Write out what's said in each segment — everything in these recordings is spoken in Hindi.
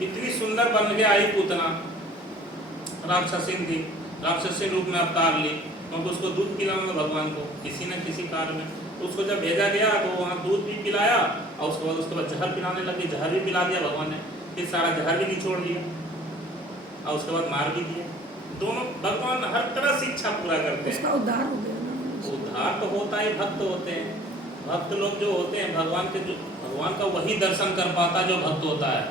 इतनी सुंदर बन के आई पूतना, राक्षसीन थी, राक्षसी रूप में अवतार ली, क्योंकि उसको दूध पिलाऊंगा भगवान को किसी न किसी कार में। उसको जब भेजा गया तो वहाँ दूध भी पिलाया और उसके बाद जहर पिलाने लगी, जहर भी पिला दिया भगवान ने, फिर सारा जहर भी निचोड़ दिया और उसके बाद मार भी दिया। दोनों भगवान हर तरह से इच्छा पूरा करते हैं। उसका उद्धार हो गया ना। उद्धार तो होता ही भक्त होते हैं। भक्त लोग जो होते हैं भगवान का वही दर्शन कर पाता जो भक्त होता है।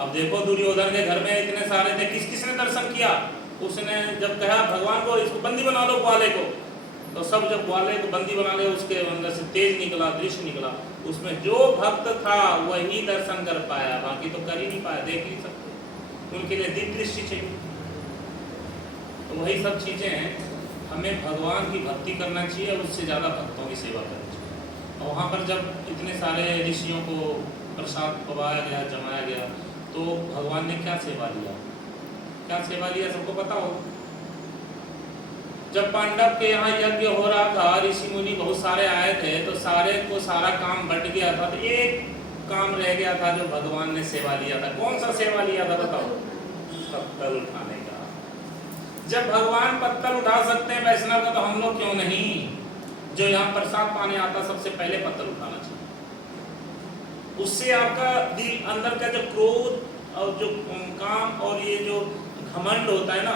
अब देखो दुर्योधन के घर में इतने सारे थे, किसने दर्शन किया? उसने जब कहा भगवान को इसको बंदी बना लो ग्वाले को, तो सब जब ग्वाले को बंदी बना ले उसके अंदर से तेज निकला, दृश्य निकला, उसमें जो भक्त था वही दर्शन कर पाया, बाकी तो कर ही नहीं पाया, देख नहीं सकते, उनके लिए दिव्य दृष्टि चाहिए। तो वही सब चीज़ें हैं, हमें भगवान की भक्ति करना चाहिए, उससे ज़्यादा भक्तों की सेवा करनी चाहिए। और वहाँ पर जब इतने सारे ऋषियों को प्रसाद पवाया गया, जमाया गया, तो भगवान ने क्या सेवा लिया? क्या सेवा लिया सबको पता हो? जब पांडव के यहाँ यज्ञ हो रहा था, ऋषि मुनि बहुत सारे आए थे, तो सारे को सारा काम बट गया था, तो एक काम रह गया था जो भगवान ने सेवा लिया था। कौन सा सेवा लिया था बताओ? पत्तल उठाने का। जब भगवान पत्तल उठा सकते हैं वैष्णव का, तो हम लोग क्यों नहीं? जो यहाँ प्रसाद पाने आता सबसे पहले पत्तल उठाना चाहिए। उससे आपका दिल अंदर का जो क्रोध और जो काम और ये जो घमंड होता है ना,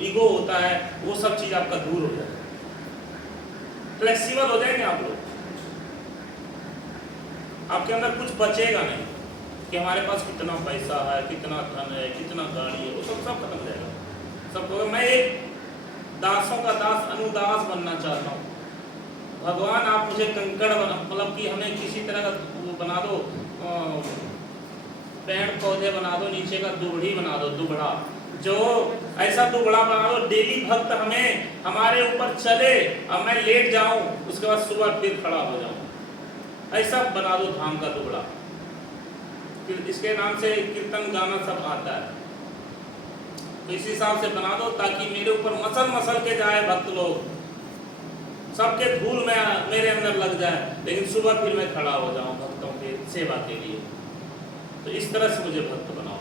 ईगो होता है, वो सब चीज आपका दूर हो जाएगा, फ्लेक्सिबल हो जाएंगे आप लोग। आपके अंदर कुछ बचेगा नहीं कि हमारे पास कितना पैसा है, कितना धन है, कितना गाड़ी है, वो सब खत्म हो जाएगा। सब मैं एक दासों का दास, अनुदास बनना चाहता हूँ। भगवान आप मुझे कंकड़ बना, मतलब कि हमें किसी तरह का वो बना दो, पेड़ पौधे बना दो, नीचे का दुबड़ी बना दो, दुबड़ा, जो ऐसा दुबड़ा बना दो डेली भक्त हमें हमारे ऊपर चले और मैं लेट जाऊं, उसके बाद सुबह फिर खड़ा हो जाऊं, ऐसा बना दो धाम का दुबड़ा। इसके नाम से कीर्तन गाना सब आता है, तो इस हिसाब से बना दो ताकि मेरे ऊपर मसल के जाए भक्त लोग, सबके धूल में मेरे अंदर लग जाए, लेकिन सुबह फिर मैं खड़ा हो जाऊं भक्तों के सेवा के लिए। तो इस तरह से मुझे भक्त बनाओ।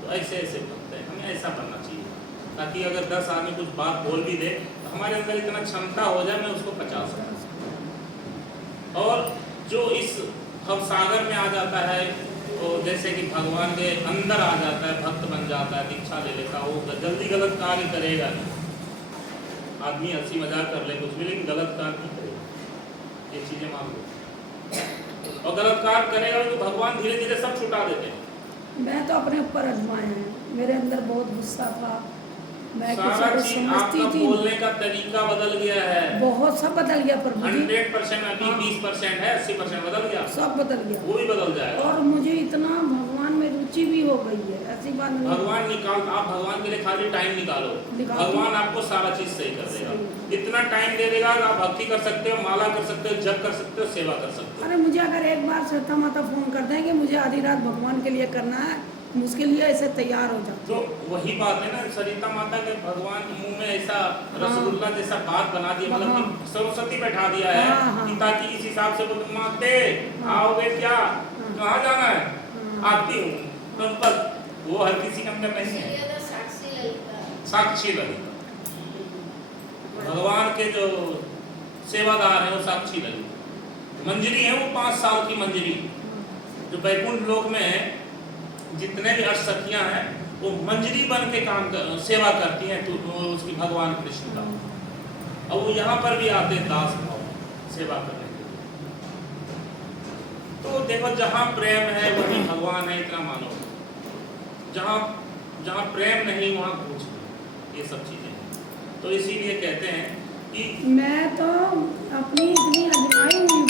तो ऐसे भक्त हैं, हमें ऐसा बनना चाहिए, ताकि अगर 10 आदमी कुछ बात बोल भी दे तो हमारे अंदर इतना क्षमता हो जाए मैं उसको पचा सकूं। और जो इस भवसागर में आ जाता है, तो जैसे कि भगवान के अंदर आ जाता है, भक्त बन जाता है, दीक्षा ले लेता, वो जल्दी गलत कार्य करेगा नहीं। आदमी हंसी मजाक कर ले कुछ भी, लेकिन गलत कार्य नहीं करेगा, ये चीजें मान लो। और गलत कार्य करेगा तो भगवान धीरे धीरे सब छुटा देते हैं। मैं तो अपने ऊपर आजमाए हैं, मेरे अंदर बहुत गुस्सा था, मैं सारा चीज आपका बोलने का तरीका बदल गया है, बहुत सब बदल गया। पर 100% अभी 20% है, 80% बदल गया, सब बदल गया, वो भी बदल जाएगा। और मुझे इतना भगवान में रुचि भी हो गई है, ऐसी बात नहीं। भगवान निकाल, आप भगवान के लिए खाली टाइम निकालो, भगवान आपको सारा चीज सही कर देगा। इतना टाइम दे देगा कि आप भक्ति कर सकते हो, माला कर सकते हो, जप कर सकते हो, सेवा कर सकते हो। अरे मुझे अगर एक बार सरिता माता फोन कर दें कि मुझे आधी रात भगवान के लिए करना है, उसके लिए ऐसे तैयार हो जाते। तो वही बात है ना, सरिता माता के भगवान मुंह में ऐसा रसगुल्ला जैसा बात बना दिया, मतलब कि सरस्वती बैठा दिया है कि ताकि इस हिसाब से बोल, माते आओगे क्या, कहाँ जाना है, आती हूँ, तो बस वो हर किसी के अंदर नहीं है। साक्षी ललिता, भगवान के जो सेवादार है वो साक्षी ललिता, मंजरी है वो 5 साल की मंजरी, जो बैकुंठ लोक में जितने भी अष्टसखियां हैं वो मंजरी बन के सेवा करती हैं, तो उसकी भगवान कृष्ण का, और वो यहाँ पर भी आते दास भाव सेवा करने के लिए। तो देखो जहाँ प्रेम है वहीं भगवान है, इतना मानो। जहाँ प्रेम नहीं वहाँ कुछ नहीं, ये सब चीजें हैं। तो इसीलिए कहते हैं कि मैं तो अपनी इतनी आजमाई हुई